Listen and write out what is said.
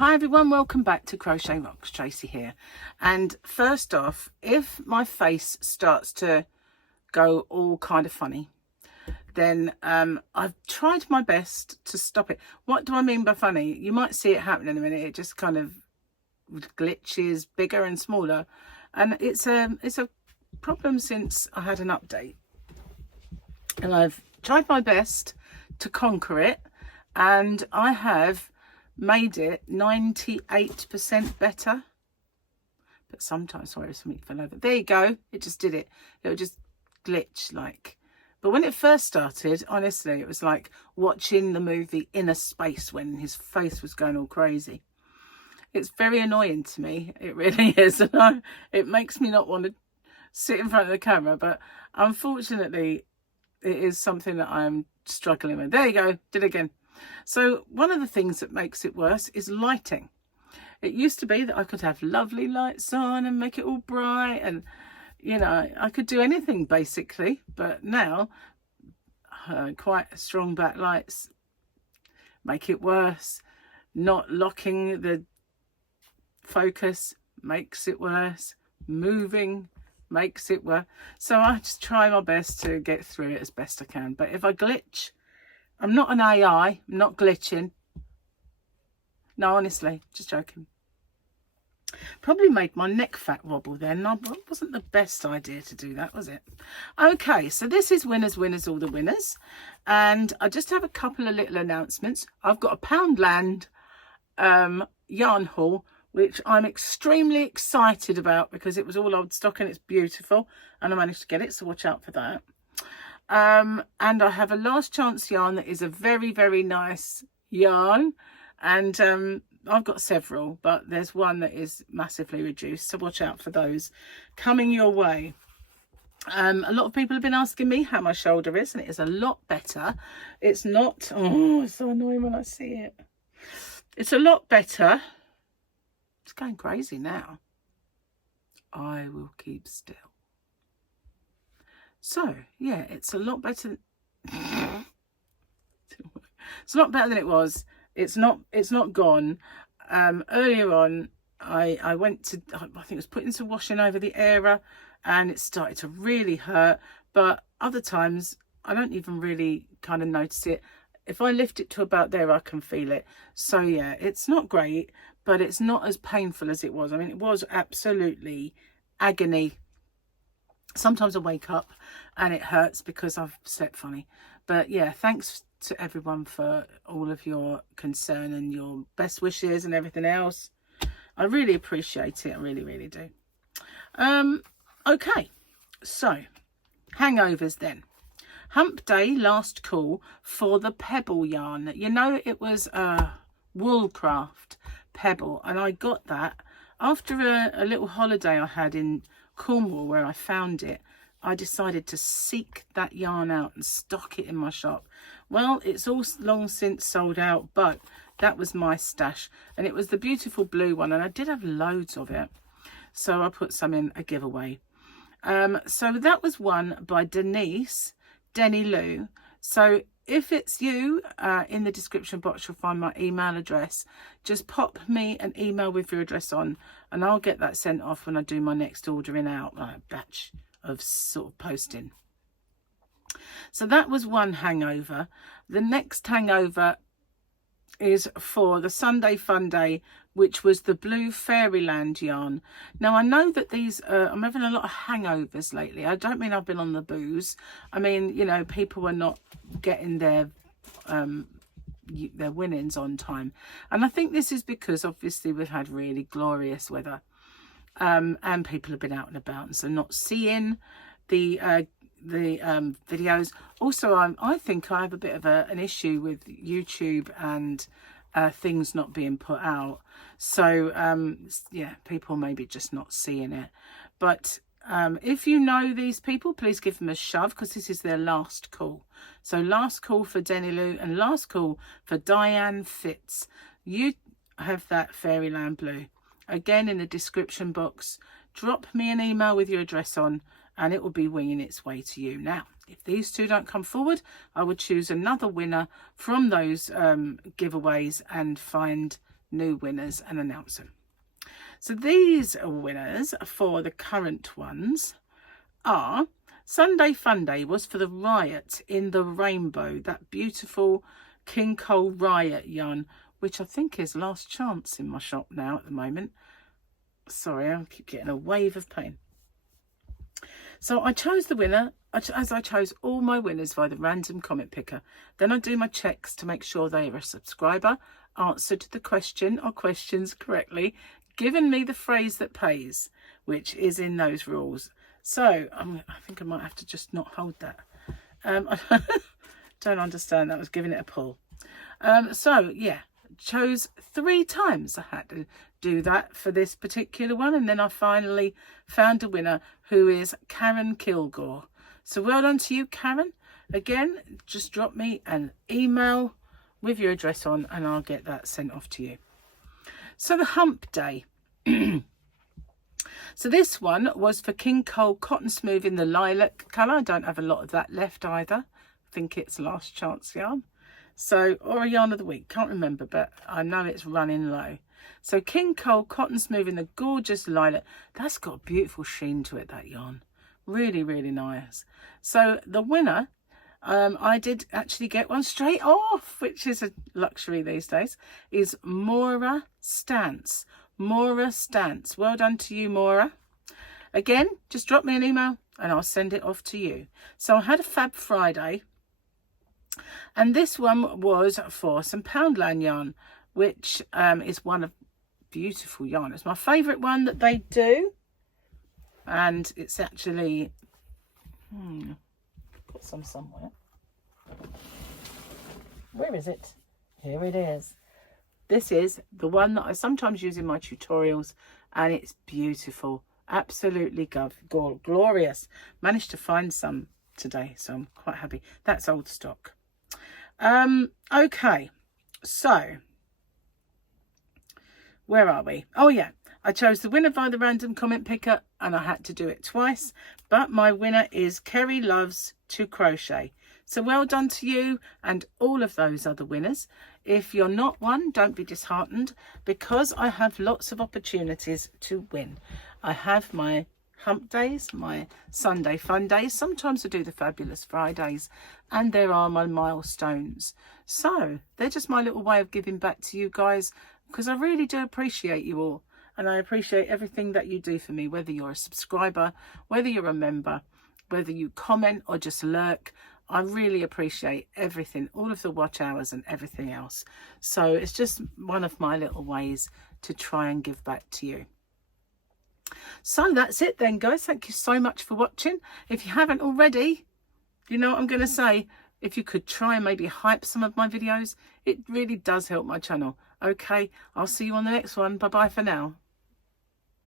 Hi everyone, welcome back to Crochet Rocks. Tracy here. And first off, if my face starts to go all kind of funny, then I've tried my best to stop it. What do I mean by funny? You might see it happen in a minute. It just kind of glitches bigger and smaller, and it's a problem since I had an update, and I've tried my best to conquer it, and I have made it 98% better. But sometimes, sorry, something fell over. There you go. It just did it. It would just glitch like. But when it first started, honestly, it was like watching the movie Inner Space when his face was going all crazy. It's very annoying to me. It really is. And it makes me not want to sit in front of the camera. But unfortunately, it is something that I'm struggling with. There you go. Did it again. So one of the things that makes it worse is lighting. It used to be that I could have lovely lights on and make it all bright, and you know, I could do anything basically. But now quite strong backlights make it worse. Not locking the focus makes it worse. Moving makes it worse. So I just try my best to get through it as best I can. But if I glitch, I'm not an AI, I'm not glitching. No, honestly, just joking. Probably made my neck fat wobble then. No, it wasn't the best idea to do that, was it? Okay, so this is Winners, Winners, All the Winners. And I just have a couple of little announcements. I've got a Poundland yarn haul, which I'm extremely excited about because it was all old stock and it's beautiful. And I managed to get it, so watch out for that. And I have a last chance yarn that is a very, very nice yarn, and I've got several, but there's one that is massively reduced, so watch out for those coming your way. A lot of people have been asking me how my shoulder is, and it is a lot better. It's not, oh, it's so annoying when I see it. It's a lot better. It's going crazy now. I will keep still. So yeah, it's a lot better. It's a lot better than it was. It's not gone. Earlier on, I went to, I think it was putting some washing over the area, and it started to really hurt. But other times I don't even really kind of notice it. If I lift it to about there, I can feel it. So yeah, it's not great, but it's not as painful as it was. I mean, it was absolutely agony. Sometimes I wake up and it hurts because I've slept funny. But yeah, thanks to everyone for all of your concern and your best wishes and everything else. I really appreciate it. I really, really do. Okay, so hangovers then. Hump Day, last call for the Pebble yarn. You know, it was a Woolcraft Pebble, and I got that after a little holiday I had in Cornwall where I found it. I decided to seek that yarn out and stock it in my shop. Well, it's all long since sold out, but that was my stash, and it was the beautiful blue one, and I did have loads of it, so I put some in a giveaway. So that was won by Denise, Denny Louu. So if it's you, in the description box you'll find my email address. Just pop me an email with your address on, and I'll get that sent off when I do my next ordering out, batch of sort of posting. So that was one hangover. The next hangover is for the Sunday Funday, which was the blue Fairyland yarn. Now I know that these I'm having a lot of hangovers lately. I don't mean I've been on the booze. I mean, you know, people are not getting their winnings on time, and I think this is because obviously we've had really glorious weather, and people have been out and about, and so not seeing the videos. Also, I think I have a bit of an issue with YouTube and things not being put out. So yeah, people maybe just not seeing it. But if you know these people, please give them a shove, because this is their last call. So last call for Denny Louu and last call for Diane Fitz. You have that Fairyland blue. Again, in the description box, drop me an email with your address on, and it will be winging its way to you. Now, if these two don't come forward, I would choose another winner from those giveaways and find new winners and announce them. So these winners for the current ones are Sunday Funday was for the Riot in the Rainbow, that beautiful King Cole Riot yarn, which I think is last chance in my shop now at the moment. Sorry, I keep getting a wave of pain. So I chose the winner, as I chose all my winners via the random comment picker. Then I do my checks to make sure they are a subscriber, answered the question or questions correctly, given me the phrase that pays, which is in those rules. So I think I might have to just not hold that. I don't understand. That was giving it a pull. So yeah, chose 3 times. I had to do that for this particular one, and then I finally found a winner, who is Karen Kilgore. So well done to you, Karen. Again, just drop me an email with your address on and I'll get that sent off to you. So the Hump Day. So this one was for King Cole Cotton Smooth in the lilac colour. I don't have a lot of that left either. I think it's last chance yarn. So, or a yarn of the week, can't remember, but I know it's running low. So King Cole Cotton Smooth in the gorgeous lilac. That's got a beautiful sheen to it, that yarn. Really, really nice. So the winner, I did actually get one straight off, which is a luxury these days, is Moira Stance. Moira Stance. Well done to you, Moira. Again, just drop me an email and I'll send it off to you. So I had a Fab Friday, and this one was for some Poundland yarn, which is one of beautiful yarn. It's my favourite one that they do, and it's actually put some somewhere. Where is it? Here it is. This is the one that I sometimes use in my tutorials, and it's beautiful. Absolutely glorious. Managed to find some today, so I'm quite happy. That's old stock. Okay, so where are we? Oh yeah, I chose the winner via the random comment picker, and I had to do it twice, but my winner is Kerry Loves to Crochet. So well done to you and all of those other winners. If you're not one, don't be disheartened, because I have lots of opportunities to win. I have my Hump Days, my Sunday Fun Days. Sometimes I do the Fabulous Fridays, and there are my milestones. So they're just my little way of giving back to you guys, because I really do appreciate you all. And I appreciate everything that you do for me, whether you're a subscriber, whether you're a member, whether you comment or just lurk. I really appreciate everything, all of the watch hours and everything else. So it's just one of my little ways to try and give back to you. So that's it then, guys. Thank you so much for watching. If you haven't already, you know what I'm going to say. If you could try and maybe hype some of my videos, it really does help my channel. Okay, I'll see you on the next one. Bye-bye for now.